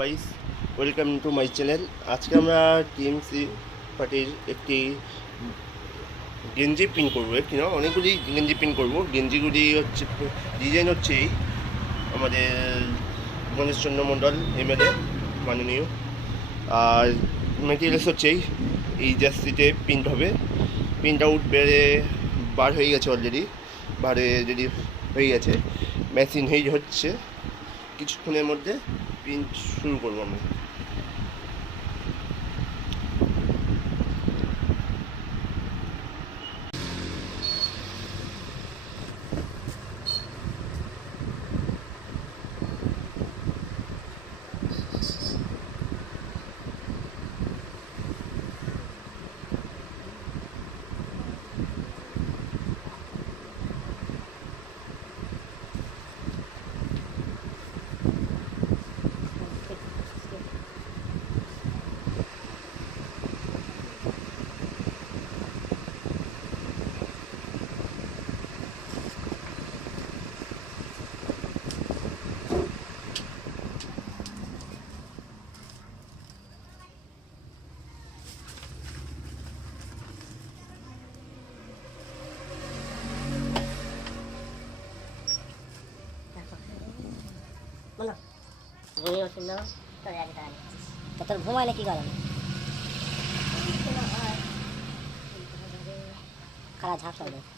Guys, welcome to my channel. আজকে আমরা TMC পার্টির একটি গেঞ্জি প্রিন্ট করবো, একটি না অনেকগুলি গেঞ্জি প্রিন্ট করবো। গেঞ্জিগুলি হচ্ছে ডিজাইন হচ্ছে এই আমাদের গণেশ চন্দ্র মণ্ডল এমএলএ মাননীয়, আর মেটেরিয়ালস হচ্ছে এই জার্সিতে প্রিন্ট হবে। প্রিন্ট আউট বার হয়ে গেছে, অলরেডি রেডি হয়ে গেছে, মেশিন হচ্ছে। কিছুক্ষণের মধ্যে প্রিন্ট শুরু করবো আমরা। ঘুমিয়ে উঠল তো তোর ঘুমাইলে কি করেন? খারাপ ঝাঁপ চলবে।